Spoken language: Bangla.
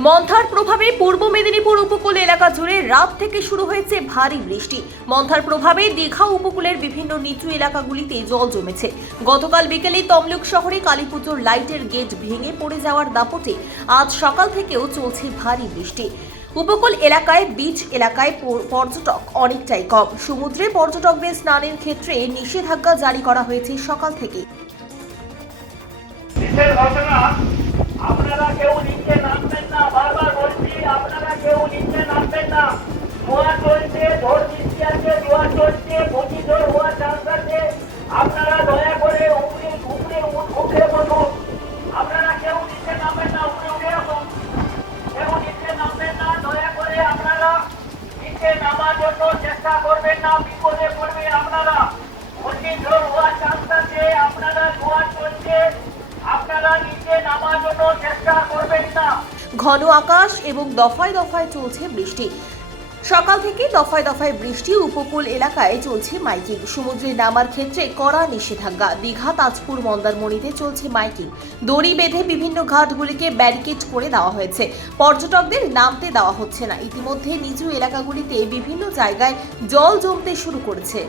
মন্থার প্রভাবে পূর্ব মেদিনীপুর উপকূল এলাকা জুড়ে রাত থেকে শুরু হয়েছে ভারী বৃষ্টি। মন্থার প্রভাবে দীঘা উপকূলের বিভিন্ন নিচু এলাকাগুলিতে জল জমেছে। গতকাল বিকেলে তমলুক শহরে কালীপুজোর লাইটের গেট ভেঙে পড়ে যাওয়ার দাপটে আজ সকাল থেকেও চলছে ভারী বৃষ্টি। উপকূল এলাকায় বিচ এলাকায় পর্যটক অনেকটাই কম। সমুদ্রে পর্যটকদের স্নানের ক্ষেত্রে নিষেধাজ্ঞা জারি করা হয়েছে সকাল থেকে। আপনারা কেউ নিচে নামবেন না, বারবার বলছি আপনারা কেউ নিচে নামবেন না। ধোঁয়া চলছে, ঝড় বৃষ্টি আছে, ধোঁয়া চলছে, প্রতি ঝড় হওয়ার চান্স আছে। আপনারা দয়া করে উপরে বসুন। আপনারা কেউ নিচে নামবেন না, উপরে উঠে আসুন। কেউ নিচে নামবেন না, দয়া করে আপনারা নিচে নামার জন্য চেষ্টা করবেন না, বিপদে পড়বে আপনারা। প্রতি ঝড় হওয়ার চান্স আছে, আপনারা ধোঁয়া চলছে, আপনারা নিচে নামার জন্য চেষ্টা করবেন না। ঘন আকাশ এবং দফায় দফায় চলছে বৃষ্টি। সকাল থেকে দফায় দফায় বৃষ্টি। উপকূল এলাকায় চলছে মাইকিং। সমুদ্রে নামার ক্ষেত্রে কড়া নিষেধাজ্ঞা। দীঘা, তাজপুর, মন্দারমণিতে চলছে মাইকিং। দড়ি বেঁধে বিভিন্ন ঘাটগুলিকে ব্যারিকেড করে দেওয়া হয়েছে। পর্যটকদের নামতে দেওয়া হচ্ছে না। ইতিমধ্যে নিচু এলাকাগুলিতে বিভিন্ন জায়গায় জল জমতে শুরু করেছে।